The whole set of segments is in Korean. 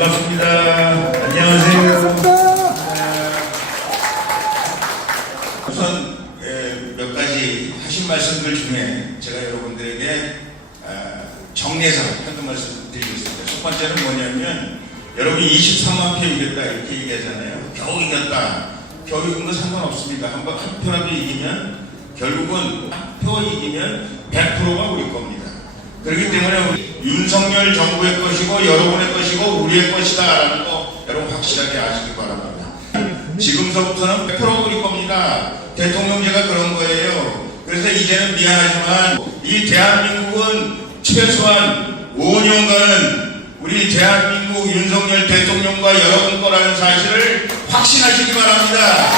반갑습니다. 안녕하세요. 우선 몇 가지 하신 말씀들 중에 제가 여러분들에게 정리해서 한두 말씀 드리겠습니다. 첫 번째는 뭐냐면 여러분이 23만 표 이겼다 이렇게 얘기하잖아요. 겨우 이겼다. 겨우 이긴 거 상관없습니다. 한 표라도 이기면 결국은 한 표 이기면 100%가 우리 겁니다. 그렇기 때문에 윤석열 정부의 것이고 여러분의 것이고 우리의 것이다 라는 거 여러분 확실하게 아시기 바랍니다. 지금서부터는 100% 우리 겁니다. 대통령제가 그런 거예요. 그래서 이제는 미안하지만 이 대한민국은 최소한 5년간은 우리 대한민국 윤석열 대통령과 여러분 거라는 사실을 확신하시기 바랍니다.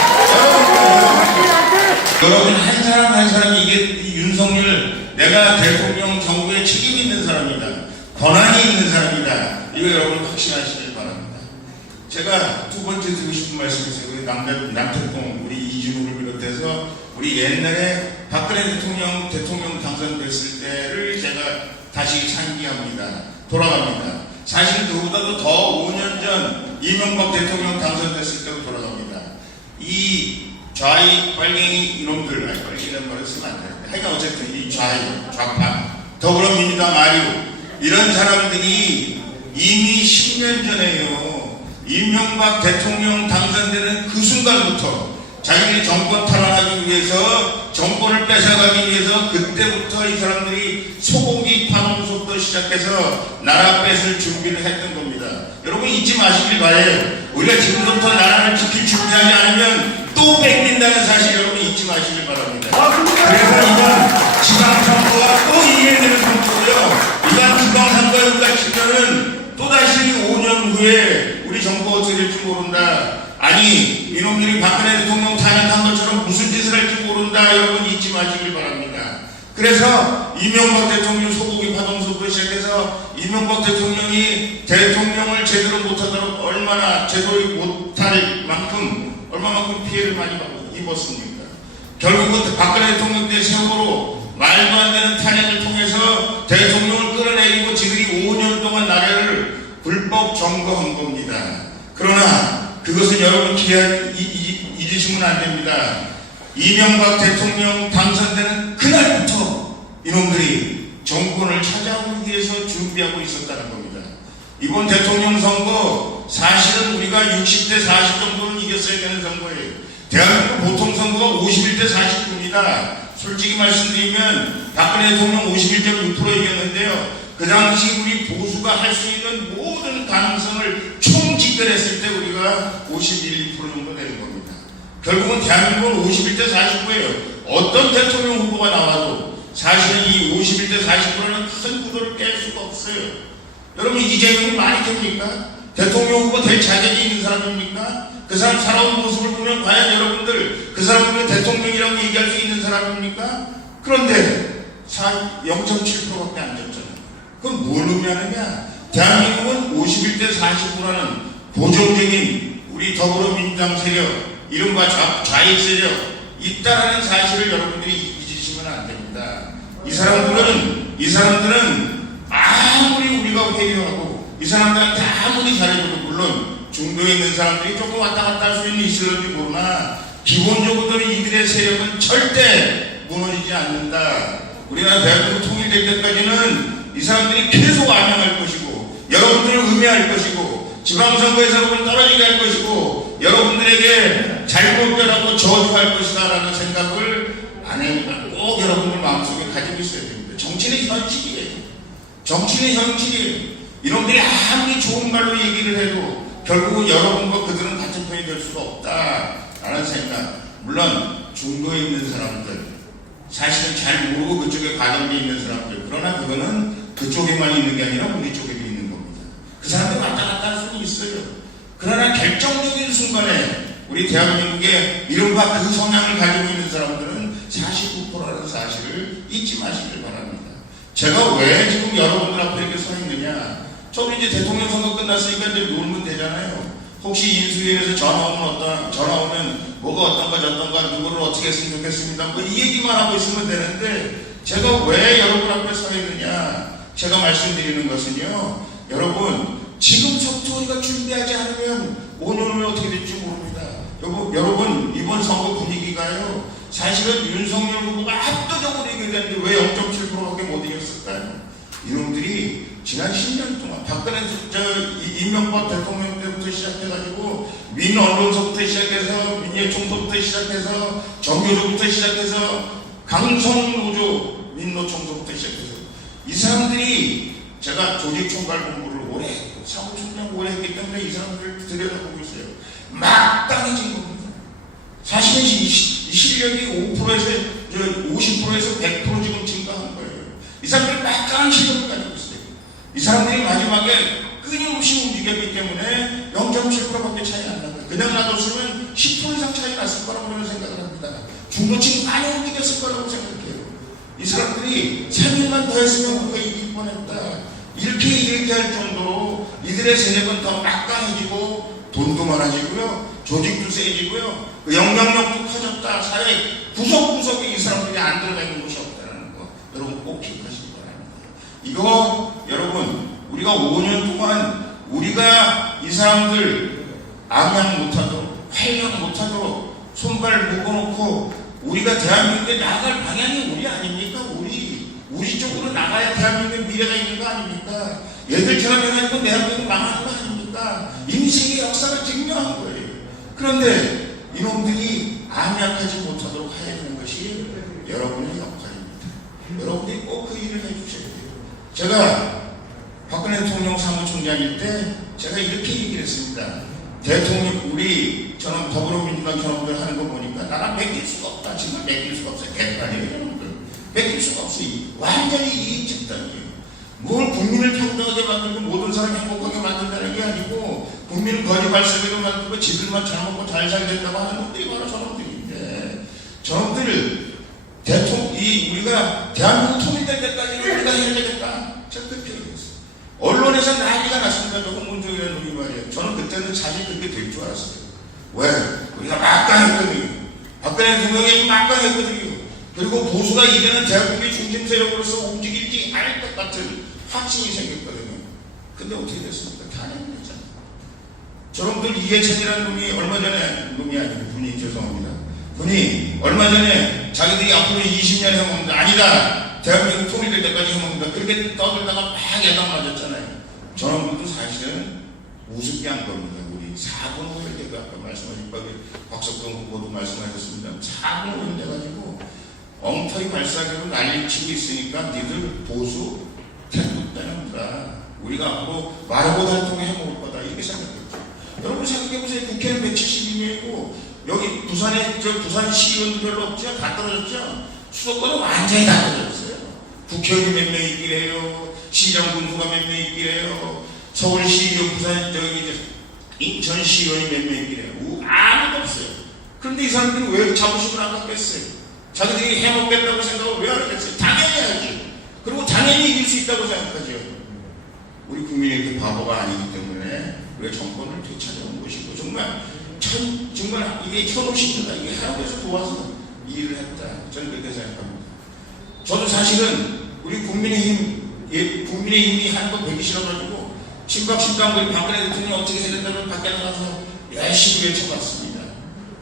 여러분 한 사람 한 사람이 이게 윤석열 내가 대통령 정부에 책임이 있는 사람이다. 권한이 있는 사람이다. 이거 여러분 확신하시길 바랍니다. 제가 두 번째 드리고 싶은 말씀이 있어요. 우리 남태동 우리 이준욱을 비롯해서 우리 옛날에 박근혜 대통령 당선됐을 때를 제가 다시 상기합니다. 돌아갑니다. 사실 그보다도 더 5년 전 이명박 대통령 당선됐을 때로 돌아갑니다. 이 좌익 빨갱이 이놈들, 빨갱이라는 말을 쓰면 안 되는데 하여간 어쨌든 이 좌파 더불어민주당 아류 이런 사람들이 이미 10년 전에요 이명박 대통령 당선되는 그 순간부터 자기들이 정권 탈환하기 위해서 정권을 뺏어가기 위해서 그때부터 이 사람들이 소고기 파동부터 시작해서 나라 뺏을 준비를 했던 겁니다. 여러분 잊지 마시길 바래요. 우리가 지금부터 나라를 지킬 준비하지 않으면 또 뺏긴다는 사실 여러분 잊지 마시길 바랍니다. 그래서 이번 지방선거가 또 이겨야 되는 선거고요. 이번 지방선거에 우리가 지면은 또다시 5년 후에 우리 정부가 어떻게 될지 모른다. 아니 이놈들이 박근혜 대통령 탄핵한 것처럼 무슨 짓을 할지 모른다. 여러분 잊지 마시길 바랍니다. 그래서 이명박 대통령 소고기 파동서부터 시작해서 이명박 대통령이 대통령을 제대로 못하도록 얼마나 제대로 못할 만큼 얼마만큼 피해를 많이 입었습니까? 결국은 박근혜 대통령 때 세월호 말도 안 되는 탄핵을 통해서 대통령을 끌어내리고 지들이 5년 동안 나라를 불법 점거한 겁니다. 그러나 그것은 여러분 잊으시면 안 됩니다. 이명박 대통령 당선되는 그날부터 이놈들이 정권을 찾아오기 위해서 준비하고 있었다는 겁니다. 이번 대통령 선거 사실은 우리가 60대 40 정도는 이겼어야 되는 선거예요. 대한민국 보통 선거가 51대 49입니다. 솔직히 말씀드리면 박근혜 대통령 51.6% 이겼는데요. 그 당시 우리 보수가 할 수 있는 모든 가능성을 총집결했을 때 우리가 51% 정도 되는 겁니다. 결국은 대한민국은 51대 49예요. 어떤 대통령 후보가 나와도 사실은 이 51대 49는 큰 구도를 깰 수가 없어요. 여러분 이재명이 많이 됩니까? 대통령 후보 될 자격이 있는 사람입니까? 그 사람 살아온 모습을 보면 과연 여러분들 그 사람이 대통령이라고 얘기할 수 있는 사람입니까? 그런데 0.7%밖에 안 졌잖아요. 그건 뭘 의미하느냐? 대한민국은 51대 49라는 보정적인 우리 더불어민주당 세력 이른바 좌익 세력 있다라는 사실을 여러분들이 잊으시면 안 됩니다. 이 사람들은 아무리 우리가 회유하고 이 사람들한테 아무리 잘해줘도 물론 중도에 있는 사람들이 조금 왔다 갔다 할 수 있는 있을지 모르나 기본적으로 이들의 세력은 절대 무너지지 않는다. 우리나라 대한민국 통일될 때까지는 이 사람들이 계속 암양할 것이고 여러분들을 음해할 것이고 지방선거에서 여러분을 떨어지게 할 것이고 여러분들에게 잘못되라고 저주할 것이다 라는 생각을 꼭 여러분들 마음속에 가지고 있어야 됩니다. 정치는 현실이에요. 정치는 현실이에요. 이놈들이 아무리 좋은 말로 얘기를 해도 결국은 여러분과 그들은 같은 편이 될 수가 없다라는 생각. 물론 중도에 있는 사람들 사실은 잘 모르고 그쪽에 가담돼 있는 사람들 그러나 그거는 그쪽에만 있는 게 아니라 우리 쪽에도 있는 겁니다. 그 사람들 왔다 갔다 할 수는 있어요. 그러나 결정적인 순간에 우리 대한민국의 이른바 그 성향을 가지고 있는 사람들은 49%라는 사실을 잊지 마시길 바랍니다. 제가 왜 지금 여러분들 앞에 이렇게 서 있느냐? 저도 이제 대통령 선거 끝났으니까 이제 놀면 되잖아요. 혹시 인수위에서 전화 오면 뭐가 어떤가 저떤가 누구를 어떻게 했으면 좋겠습니다. 뭐 이 얘기만 하고 있으면 되는데 제가 왜 여러분 앞에 서 있느냐? 제가 말씀드리는 것은요. 여러분 지금부터 우리가 준비하지 않으면 5년 후에 어떻게 될지 모릅니다. 여러분 이번 선거 분위기가요, 사실은 윤석열 후보가 압도적으로 이기는데 왜 0.7%밖에 못 이겼을까요? 이놈들이 지난 10년 동안 박근혜 이명박 대통령 때부터 시작해가지고 민언론서부터 시작해서 민예총서부터 시작해서 정교조부터 시작해서 강성노조 민노총서부터 시작해서 이 사람들이, 제가 조직총괄 공부를 오래 했고 사무총장 오래 했기 때문에 이 사람들을 들여다보고 있어요. 막강해진 겁니다. 사실은 이 실력이 5%에서 50%에서 100% 지금 증가한 거예요. 이 사람들이 막강한 실력을 가지고 있어요. 이 사람들이 마지막에 끊임없이 움직였기 때문에 0.7%밖에 차이 안 나고요. 그냥 놔뒀으면 10% 이상 차이 났을 거라고 저는 생각을 합니다. 중도층이 많이 움직였을 거라고 생각해요. 이 사람들이 3일만 더 했으면 우리가 이길 뻔했다. 이렇게 얘기할 정도로 이들의 세력은 더 막강해지고 돈도 많아지고요, 조직도 세지고요, 영향력도 커졌다. 사회 구석구석에 이 사람들이 안 들어가 있는 곳이 없다는 거 여러분 꼭 기억하시기 바랍니다. 이거 여러분, 우리가 5년 동안 우리가 이 사람들 암양 못하도록, 활용 못하도록 손발 묶어놓고 우리가 대한민국에 나갈 방향이 우리 아닙니까? 우리 쪽으로 나가야 대한민국의 미래가 있는 거 아닙니까? 얘들처럼 해가지고 대한민국이 망하는 거 아닙니까? 이미 세계 역사가 증명한 거예요. 그런데 이놈들이 암약하지 못하도록 해야 되는 것이 여러분의 역할입니다. 여러분들이 꼭 그 일을 해주셔야 돼요. 제가 박근혜 대통령 사무총장일 때 제가 이렇게 얘기를 했습니다. 대통령, 저는 더불어민주당 여러분들 하는 거 보니까 나랑 맡길 수가 없다. 지금 맡길 수가 없어요. 객관이에요, 여러분들. 맡길 수가 없어요. 완전히 이익 집단이에요. 뭘 국민을 평등하게 만들고 모든 사람 행복하게 만든다는 게 아니고 국민을 거지 발색으로 만들고 지들만 잘 먹고 잘 살겠다고 하는 것들이 바로 저놈들인데, 저놈들 우리가 대한민국 통일될 때까지는 우리가 해야 되겠다. 제가 그렇게 얘기했어요. 언론에서 난리가 났습니다. 홍문종이라는 놈이 말이에요. 저는 그때는 사실 그렇게 될 줄 알았어요. 왜? 우리가 막강했거든요. 박근혜 대통령이 막강했거든요. 그리고 보수가 이제는 대한민국의 중심 세력으로서 움직일지 않을 것 같은 확신이 생겼거든요. 근데 어떻게 됐습니까? 탄핵이잖아요. 저놈들 이해찬이라는 놈이 얼마 전에, 놈이 아니고 분이, 죄송합니다. 분이 얼마 전에 자기들이 앞으로 20년 해먹는다. 아니다. 대한민국 통일될 때까지 해먹는다. 그렇게 떠들다가 막 야단 맞았잖아요. 저놈들도 사실은 우습게 한 겁니다. 우리 4분 후에 되고 아까 말씀하신 박석동 후보도 말씀하셨습니다. 4분 후에 돼가지고 엉터리 발사기로 난리치고 있으니까 니들 보수 태국다는다. 우리가 앞으로 말하고 달통에 해먹을 거다. 이렇게 생각했죠. 여러분 생각해보세요. 국회는 172명이고 여기 부산 시의원도 별로 없죠. 다 떨어졌죠. 수도권은 완전히 다 떨어졌어요. 국회의원이 몇 명 있기래요. 시장 군수가 몇 명 있기래요. 서울시, 인천시의원이 몇 명 있기래요. 아무도 없어요. 그런데 이 사람들이 왜 자부심을 안 갖겠어요? 자기들이 해먹겠다고 생각을 왜 안 하겠어요? 당연히 해야지. 그리고 당연히 이길 수 있다고 생각하죠. 우리 국민이 이렇게 바보가 아니기 때문에 우리가 정권을 되찾아온 것이고, 정말 이게 1050년다. 이게 한국에서 도와서 이 일을 했다. 저는 그렇게 생각합니다. 저도 사실은 우리 국민의힘이 하는 거 보기 싫어가지고 친박신당 우리 박근혜 대통령이 어떻게 해야 된다고 밖에 나가서 열심히 외쳐봤습니다.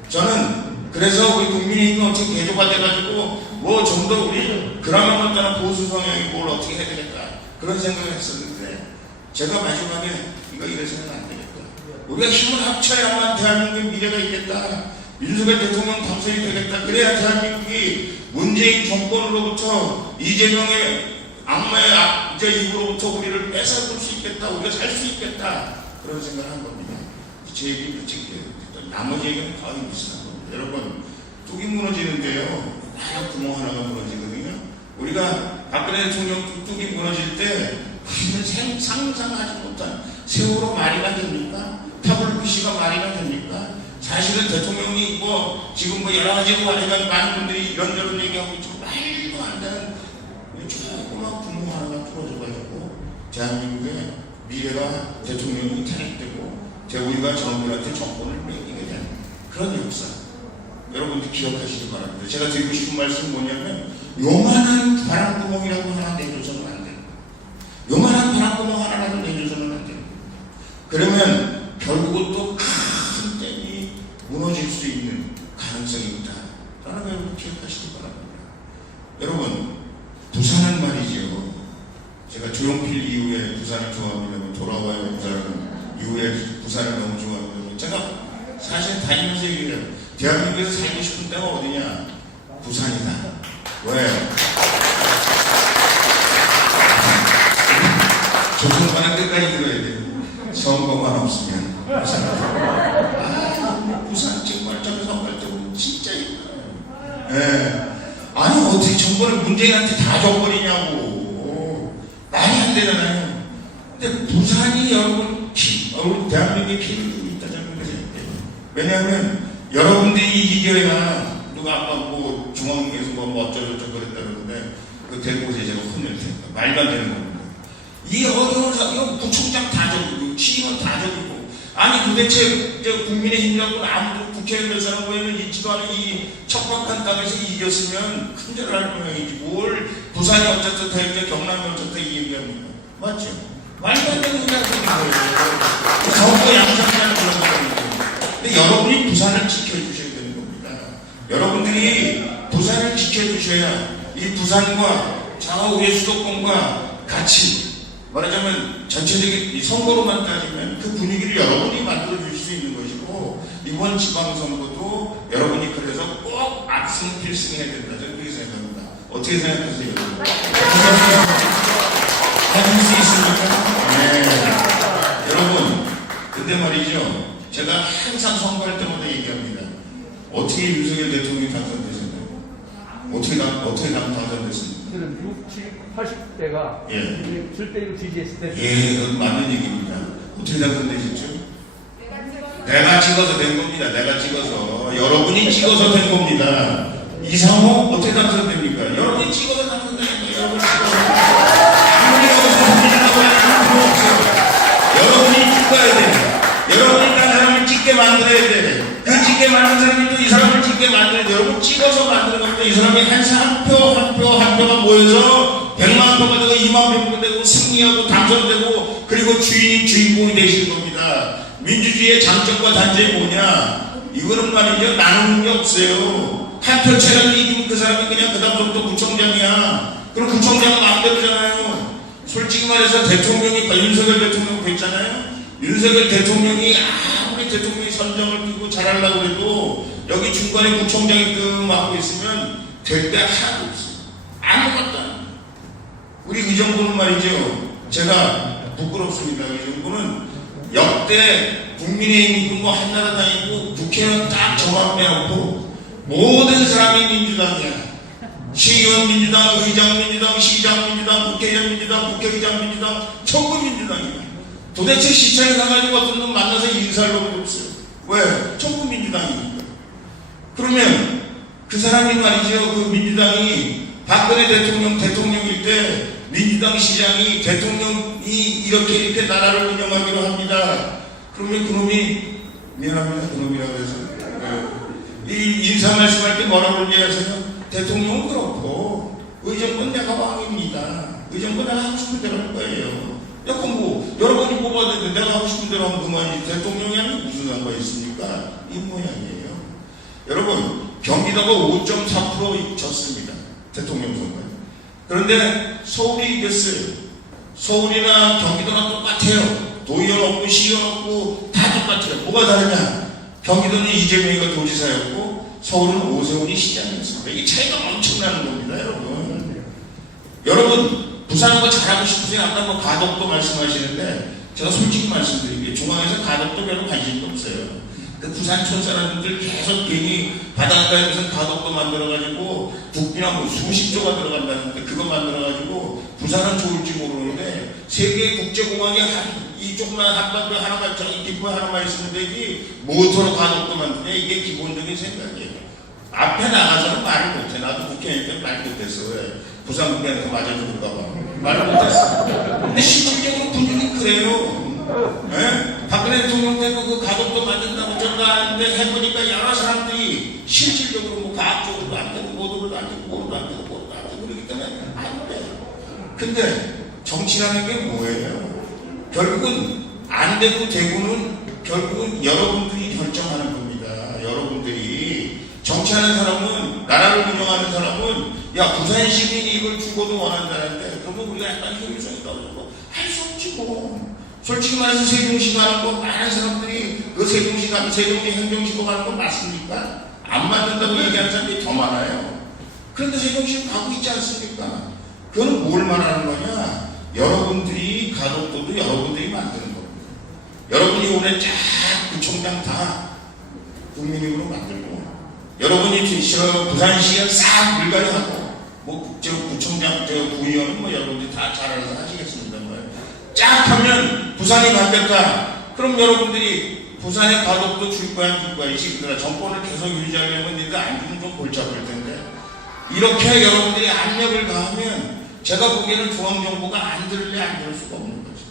저는 그래서 우리 국민의힘이 어떻게 개조가 돼가지고 뭐 좀 더 우리 그나마 따라 보수 성향이 뭘 어떻게 해야 되겠다 그런 생각을 했었는데, 제가 마지막에 이거 이래서는 안 되겠다. 우리가 힘을 합쳐야만 대한민국의 미래가 있겠다. 윤석열 대통령 당선이 되겠다. 그래야 대한민국이 문재인 정권으로부터 이재명의 악마의 입으로부터 우리를 뺏어볼 수 있겠다. 우리가 살 수 있겠다. 그런 생각을 한 겁니다. 제 얘기를 듣게 나머지 얘기는 거의 비슷한 겁니다. 여러분, 뚝이 무너지는데요. 하나 구멍 하나가 무너지거든요. 우리가 박근혜 대통령 뚝이 무너질 때 우리는 상상하지 못한 세월호 말이나 됩니까? 타블로피시가 말이나 됩니까? 사실은 대통령이 지금 여러 가지로 많은 분들이 이런저런 얘기하고 있지만 말도 안 되는 조그만 구멍 하나가 뚫어져가지고 대한민국의 미래가 대통령이 탄핵되고 우리가 정부한테 정권을 맡기게 되는 그런 역사. 여러분들 기억하시기 바랍니다. 제가 드리고 싶은 말씀은 뭐냐면, 요만한 바람구멍이라도 하나 내줘서는 안 됩니다. 요만한 바람구멍 하나라도 내줘서는 안 됩니다. 그러면 결국은 또 큰 댐이 무너질 수 있는 가능성이 있다. 라는 걸 여러분 기억하시기 바랍니다. 여러분, 부산은 말이죠. 제가 조용필 이후에 부산을 좋아합니다. 돌아와요 부산은 이후에 부산을 너무 좋아합니다. 제가 사실 다니면서 얘기해요. 대한민국에서 살고 싶은 데가 어디냐? 부산이다. 왜? 조선만은 끝까지 들어야 돼요. 선거만 없으면 부산 정말 저는 선거할 때 보면 진짜 이뻐요. 예. 아니 어떻게 정권을 문재인한테 다 줘버리냐고. 말이 안 되잖아요. 근데 부산이 여러분 대한민국의 피해를 주고 있다 저는 그렇게 생각해요. 왜냐하면 여러분들이 이겨야 누가 아까 뭐 중앙에서 뭐 어쩌고저쩌고 그랬다 그러는데 그 된 곳에 제가 혼낼 테니까 말도 안 되는 겁니다. 이 어려운 사람, 구청장 다 적이고, 시의원 다 적이고, 아니 도대체 국민의힘이라고는 아무도 국회의원 사람 모이면 있지도 않은 이 척박한 땅에서 이겼으면 큰절 할 모양이지. 뭘 부산이 어쨌든 되는데 경남이 어쨌든 이 얘기합니까? 맞죠? 말도 안 되는 그냥 그런 거예요. 서구 양상이라는 그런 거예요. 근데 여러분이 부산을 지켜주셔야 되는 겁니다. 여러분들이 부산을 지켜주셔야 이 부산과 좌우의 수도권과 같이 말하자면 전체적인 이 선거로만 따지면 그 분위기를 여러분이 만들어 주실 수 있는 것이고 이번 지방선거도 여러분이 그래서 꼭 압승 필승해야 된다. 저는 그렇게 생각합니다. 어떻게 생각하세요? 하실 수 있습니까? 네. 여러분 근데 말이죠. 제가 항상 선거할 때마다 얘기합니다. 어떻게 윤석열 대통령이 당선되셨나요? 어떻게 당선됐습니까? 60, 80대가 예. 절대로 지지했을 때. 예, 그건 맞는 얘기입니다. 어떻게 당선되셨죠? 내가 찍어서 된 겁니다. 내가 찍어서. 여러분이 찍어서 된 겁니다. 이상호 어떻게 당선됩니까? 여러분이 찍어서 당선되니까 여러분이 찍어서. 아무리 여기서 해주려고 하는 필요 없어요. 여러분이 찍어야 돼요. 여러분이 딴 사람을 찍게 만들어야 돼. 그 찍게 만든 사람이 또 이 사람을 찍게 만들어야 돼. 여러분 찍어서 만드는 겁니다. 이 사람이 한 표가 모여서 100만 표가 되고 2만 표가 되고 승리하고 당선되고 그리고 주인공이 되시는 겁니다. 민주주의의 장점과 단점이 뭐냐? 이거는 말이죠. 나누는 게 없어요. 한 표차라도 이기면 그 사람이 그냥 그다음부터 구청장이야. 그럼 구청장은 마음대로잖아요. 솔직히 말해서 대통령이 윤석열 대통령 됐잖아요. 윤석열 대통령이 아무리 대통령이 선정을 끼고 잘하려고 해도 여기 중간에 구청장이 맡고 있으면 될 때 하나도 없어요. 아무것도 안 해요. 우리 의정부는 말이죠. 제가 부끄럽습니다. 의정부는 역대 국민의힘이고 뭐 한나라당이고 국회의원 딱 저만 빼놓고 모든 사람이 민주당이야. 시의원 민주당, 의장 민주당, 시장 민주당, 국회의원 민주당, 국회의장 민주당, 전부 민주당이야. 도대체 시청에 가가지고 어떤 놈 만나서 인사할 놈이 없어요. 왜? 전부 민주당이니까. 그러면 그 사람이 말이죠. 그 민주당이 박근혜 대통령일 때 민주당 시장이 대통령이 이렇게 나라를 운영하기로 합니다. 그러면 그놈이 미안합니다. 그놈이라고 해서 이 인사 말씀할 때 뭐라고 그러냐 하세요? 대통령은 그렇고 의정부는 내가 왕입니다. 의정부 내가 하고 싶은 대로 할 거예요. 약간 뭐 여러분이 뽑아야 되는데 내가 하고 싶은 대로 하면 그만이지 대통령이 하면 무슨 상관이 있습니까? 이 모양이에요. 여러분 경기도가 5.4% 졌습니다. 대통령 선거에. 그런데 서울이 이겼어요. 서울이나 경기도나 똑같아요. 도의원 없고 시의원 없고 다 똑같아요. 뭐가 다르냐? 경기도는 이재명이가 도지사였고 서울은 오세훈이 시장이었습니다. 이게 차이가 엄청나는 겁니다. 여러분 부산은 잘하고 싶으세요? 아까 뭐 가덕도 말씀하시는데 제가 솔직히 말씀드릴게요. 중앙에서 가덕도 별로 관심도 없어요. 그 부산촌 사람들 계속 괜히 바닷가에 무슨 가덕도 만들어가지고 국비나 뭐 수십조가 들어간다는데 그거 만들어가지고 부산은 좋을지 모르는데 세계 국제공항에 이 조그만 한반도 하나만 저기 뒷부에 하나만 있으면 되지 모터로 가덕도 만드냐 이게 기본적인 생각이에요. 앞에 나가서는 말을 못해. 나도 국회의원 때 말 못했어. 왜? 부산 국회에서 맞아주는가 봐. 말을 못했어. 근데 실질적으로 분위기 그래요. 네? 박근혜 대통령 때도 그 가덕도 만든다고 전가하는데 해보니까 여러 사람들이 실질적으로 뭐 과학적으로도 안 되고 모두로도 안 되고 뭐도 안 되고 뭐도 안 되고 그러기 때문에 안 돼. 근데 정치라는 게 뭐예요? 결국은 안 되고 되고는 결국은 여러분들이 결정하는 겁니다. 여러분들이 정치하는 사람은, 나라를 운영하는 사람은, 야, 부산 시민이 이걸 죽어도 원한다는데, 그러면 우리가 약간 효율성이 떨어지고 할 수 없지 뭐. 솔직히 말해서 세종시 가는 거 많은 사람들이 그 세종시 가면 세종시 행정시도 가는 거 맞습니까? 안 맞는다고 얘기하는 사람이 더 많아요. 그런데 세종시 가고 있지 않습니까? 그건 뭘 말하는 거냐? 여러분들이 가덕도도 여러분들이 만드는 겁니다. 여러분이 올해 쫙 구청장 다 국민의힘으로 만들고, 여러분이 부산시에 싹 물갈이 하고, 구청장, 구의원은 여러분들이 다 잘 알아서 하시겠습니다. 쫙 하면 부산이 바뀌었다. 그럼 여러분들이 부산에 가덕도 줄 거야, 줄 거야. 이 새끼들아, 정권을 계속 유지하려면 니들 안 주면 좀 골치 아플 텐데. 이렇게 여러분들이 압력을 가하면 제가 보기에는 중앙정부가 안 들을 수가 없는 거죠.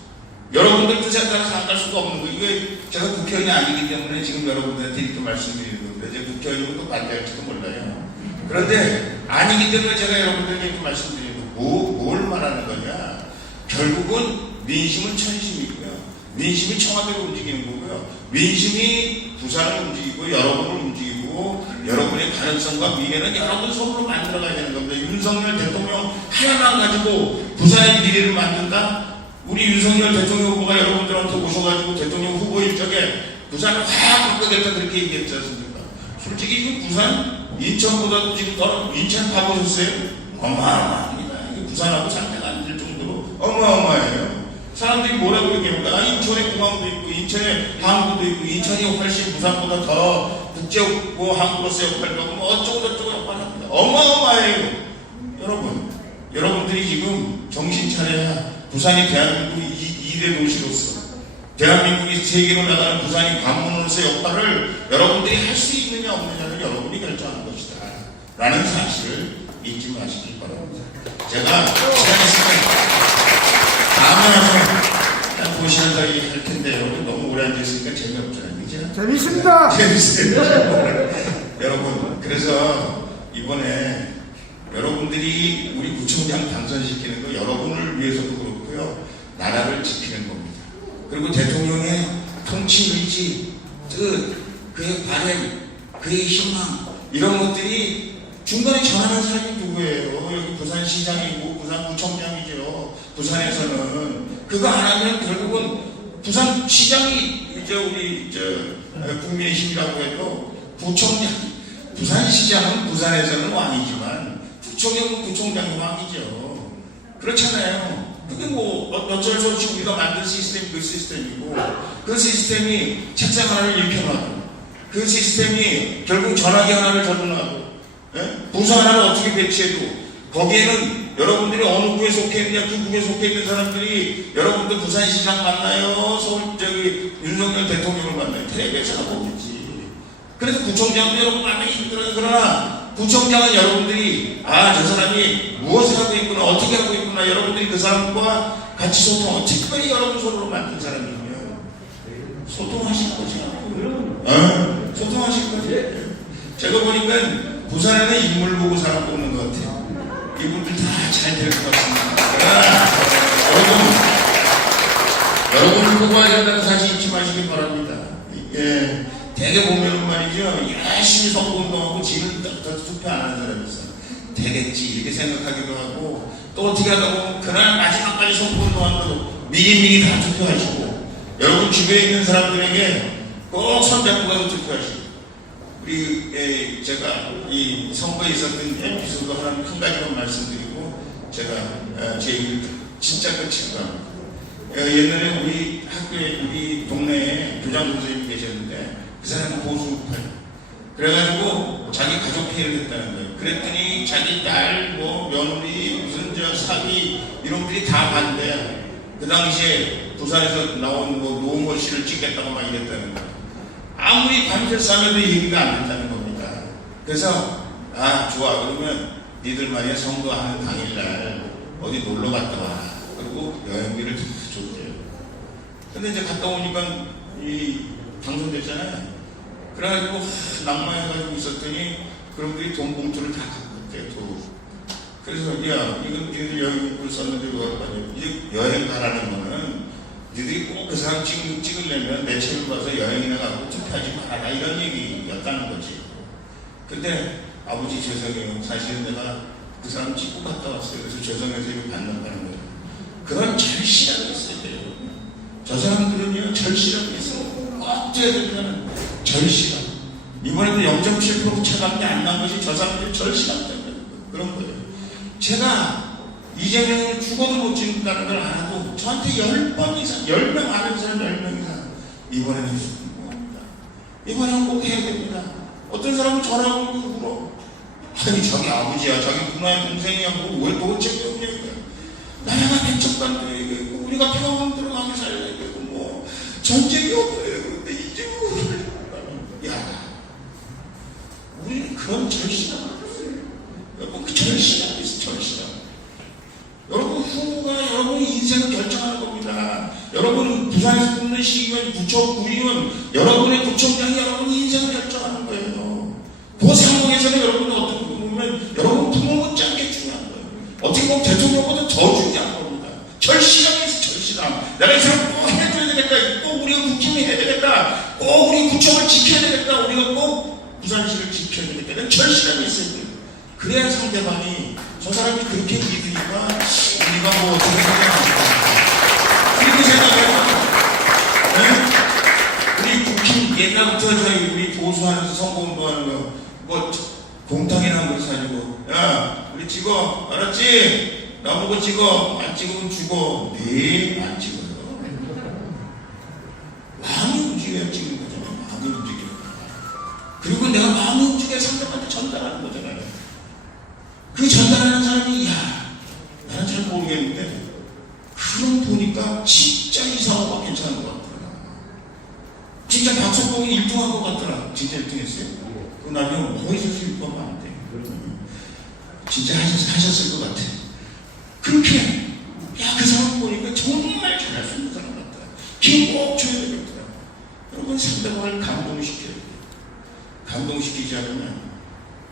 여러분들 뜻에 따라서 안 갈 수가 없는 거예요. 이게 제가 국회의원이 아니기 때문에 지금 여러분들한테 이렇게 말씀드리는 건데, 이제 국회의원이면 또 반대할지도 몰라요. 그런데 아니기 때문에 제가 여러분들에게 이렇게 말씀드리는 거, 뭘 말하는 거냐. 결국은 민심은 천심이고요. 민심이 청와대로 움직이는 거고요. 민심이 부산을 움직이고 여러분을 움직이고 여러분의 가능성과 미래는 여러분 손으로 만들어가야 되는 겁니다. 윤석열 대통령 하나만 가지고 부산의 미래를 만든다? 우리 윤석열 대통령 후보가 여러분들한테 오셔가지고 대통령 후보일 적에 부산을 확 바꾸겠다 그렇게 얘기했지 않습니까? 솔직히 지금 부산, 인천보다도 지금 더 인천 가보셨어요? 어마어마합니다. 부산하고 상태가 안 될 정도로 어마어마해요. 사람들이 뭐라고 얘기합니까? 인천에 공항도 있고, 인천에 항구도 있고, 인천이 훨씬 부산보다 더 국제고 항구로서 역할도 하고, 어쩌고저쩌고 역할을 합니다. 어마어마해요. 여러분들이 지금 정신 차려야 부산이 대한민국 2대 도시로서, 대한민국이 세계로 나가는 부산이 관문으로서 역할을 여러분들이 할 수 있느냐 없느냐를 여러분이 결정하는 것이다. 라는 사실을 잊지 마시길 바랍니다. 제가 시간 있으면 다음에 와서 보시는 사이 할 텐데, 여러분 너무 오래 앉아있으니까 재미없잖아요. 그죠? 재밌습니다. 재밌어요. 여러분, 그래서 이번에 여러분들이 우리 구청장 당선시키는 거 여러분을 위해서도 그렇고요. 나라를 지키는 겁니다. 그리고 대통령의 통치 의지, 그의 바램, 그의 희망, 이런 것들이 중간에 전하는 사람이 누구예요? 여기 부산시장이고 부산구청장이죠. 부산에서는 그거 안 하면 결국은 부산시장이 이제 우리 국민의 힘이라고 해도 구청장, 부산시장은 부산에서는 왕이지만 구청장은 구청장이 왕이죠. 그렇잖아요. 그게 뭐 어쩔 수 없이 우리가 만든 시스템이 그 시스템이고, 그 시스템이 책상 하나를 이렇게 놔도, 그 시스템이 결국 전화기 하나를 전화하고, 부서 하나를 어떻게 배치해도 거기에는 여러분들이 어느 구에 속해 있느냐, 그 구에 속해 있는 사람들이 여러분들 부산시장 만나요, 윤석열 대통령을 만나요. 텔레비에서 보겠지. 그래서 구청장도 여러분 만나기 힘들어요. 그러나 구청장은 여러분들이 저 사람이 무엇을 하고 있구나, 어떻게 하고 있구나, 여러분들이 그 사람과 같이 소통하고, 특별히 여러분 손으로 만든 사람이면 소통하실 거죠. 소통하실 거죠. 제가 보니까 부산에는 인물 보고 사람 뽑는 것 같아요. 이분들 다 잘 될 것 같습니다. 여러분을 뽑아야 된다는 사실 잊지 마시길 바랍니다. 대개 보면은 말이죠, 열심히 선거운동하고 지금 투표 안 하는 사람이 있어. 되겠지 이렇게 생각하기도 하고, 또 어떻게 하다 보면 그날 마지막까지 선거운동한다고 미리미리 다 투표하시고, 여러분 주변에 있는 사람들에게 꼭 손잡고 가서 투표하시고. 우리 제가 이 선거에 있었던 에피소드 한 가지만 말씀드리고 제가 제 일 진짜 끝인 거. 옛날에 우리 학교에, 우리 동네에 교장 선생님이 계셨는데 그 사람은 보수파예요. 그래가지고 자기 가족 피해를 했다는 거예요. 그랬더니 자기 딸, 며느리, 무슨 사위 이런 분들이 다 반대야. 그 당시에 부산에서 나온 노무현 씨를 찍겠다고 막 이랬다는 거예요. 아무리 밤새 싸매도 얘기가 안 된다는 겁니다. 그래서 좋아, 그러면 니들 말이야 선거하는 당일날 어디 놀러 갔다 와. 그리고 여행비를 다 줬대요. 근데 이제 갔다 오니까 당선됐잖아요. 그래가지고 낭만해가지고 있었더니 그런분들이 돈 봉투를 다 갖고 왔대요. 그래서 이건 니들 여행비를 썼는데 왜 그러냐. 이제 여행 가라는 거는 니들이 꼭 그 사람 찍으려면 매체를 봐서 여행이나 가고 투표하지 말아라 이런 얘기였다는 거지. 근데 아버지 죄송해요. 사실은 내가 그 사람 찍고 갔다 왔어요. 그래서 죄송해서 이거 받는다는 거예요. 그런 절실함이 있어야 돼요. 저 사람들은요 절실함이 있어요. 꼭 돼야 된다는 절실함. 이번에도 0.7% 차감이 안 난 것이 저 사람들이 절실함 때문에 그런 거예요. 제가 이재명을 죽어도 못 찍는다는 걸 알아도 저한테 10번 이상, 10명 아는 사람 10명 이상 이번에는 있습니다. 이번에는 꼭 해야 됩니다. 어떤 사람은 전화 걸고 울어. 아니 자기 아버지야, 자기 누나의 동생이야, 뭐 왜 도대체 그런 얘기야. 나라가 백척간도 얘기하고 우리가 평화만 들어가게 살려야 되고 뭐 전쟁이 없어요. 근데 이제 야, 우리는 그런 절실함을 없어요. 여러분 그 절실함이 있어. 절실함. 여러분 후보가 여러분의 인생을 결정하는 겁니다. 여러분 부산에서 뽑는 시의원, 구의원, 여러분의 구청장이 여러분의 인생을 결정하는 거예요. 그 상황에서는 여러분은 어떻게 보면 여러분 부모 못지않게 중요한 거예요. 어떻게 보면 대통령보다 더 중요한 겁니다. 절실함이 있어. 절실함. 내가 이 사람 꼭 해줘야 되겠다. 꼭 우리가 국정을 해야 되겠다. 꼭 우리 구청을 지켜야 되겠다. 우리가 꼭 부산시를 지켜야 되겠다. 이런 절실함이 있어야 돼요. 그래야 상대방이 저 사람이 그렇게 믿으니까 우리가 뭐 어떻게 생각합니까? 그리고 생각해요. 네? 우리 국힘 옛날부터 저희 우리 보수하면서 선거운동하는 거 뭐 공탁이나 한 거 사주고 야 우리 찍어 알았지? 나보고 찍어 안 찍으면 죽어. 네 안 찍어요. 마음이 움직여야 찍는 거잖아요. 마음이 움직여요. 그리고 내가 마음이 움직여야 상대방한테 전달하는 거잖아요. 그 전달하는 사람이 야 나는 잘 모르겠는데 그럼 보니까 진짜 이상하고 괜찮은 것 같더라. 진짜 박석봉이 1등한 것 같더라. 진짜 1등했어요. 그 나중에 거기서 1등하면 안 돼. 진짜 하셨을 것 같아. 그렇게 야 그 사람 보니까 정말 잘할 수 있는 사람 같더라. 힘 꼭 줘야 되겠더라. 여러분 상대방을 감동시켜야 돼요. 감동시키지 않으면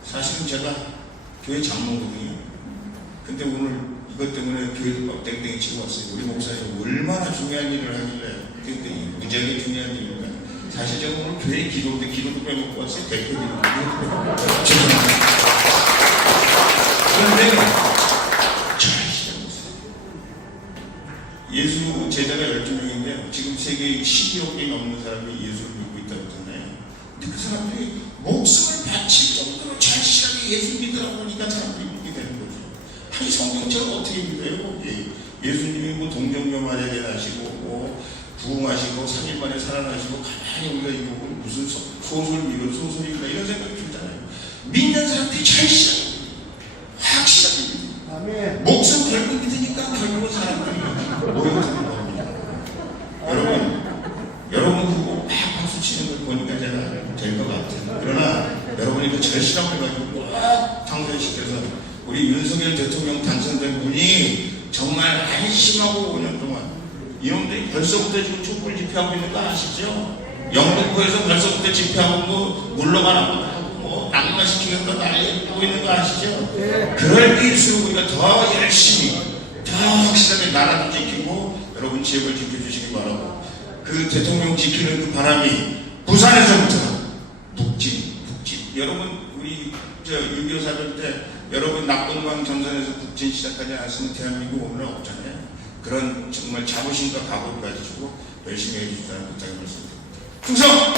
사실은 제가 교회 장로거든요. 근데 오늘 이것 때문에 교회도 막 땡땡이 치고 왔어요. 우리 목사님 얼마나 중요한 일을 하길래 땡땡이 무지하게 중요한 일인가. 사실 제가 오늘 교회 기도인데 기도도 빼먹고 왔어요. 대표 기도도 죄송합니다. 그런데 잘 시작했어요. 예수 제자가 12명인데 지금 세계에 12억 개 넘는 사람이 예수를 믿고 있다고 하잖아요. 근데 그 사람들이 목숨을 바칠 정도로 절실하게 예수 믿으라고 하니까 사람들이 믿게 되는 거죠. 아니 성경처럼 어떻게 믿어요? 거기 예수님이 뭐 동정녀마리아에 나시고 뭐 부흥하시고 3일 만에 살아나시고 가만히 우리가 이거 무슨 소설인가 이런 생각이 들잖아요. 믿는 사람들이 절실하게 확실하게 믿어요. 목숨 걸고 믿으니까 결국은 사람들이 모여드는 겁니다. 여러분 그거 막 박수 치는 걸 보니까 제가 될 것 같아요. 그러나 여러분이 그 절실함을 가지고 꼭 당선시켜서 우리 윤석열 대통령 당선된 분이 정말 안심하고 5년 동안 이놈들이 벌써부터 지금 촛불 집회하고 있는 거 아시죠? 영등포에서 벌써부터 집회하고 뭐 물러가라고 하고 뭐 낙마시키는 거 난리하고 있는 거 아시죠? 그럴 때일수록 우리가 더 열심히 더 확실하게 나라도 지키고 여러분 지역을 지켜주시기 바라고 그 대통령 지키는 그 바람이 부산에서부터 북진 여러분 우리 6.25 사전 때 여러분 낙동강 전선에서 북진 시작하지 않았으면 대한민국 오늘 없잖아요. 그런 정말 자부심과 각오를 가지고 열심히 해주시다는 부탁을 말씀드립니다. 충성!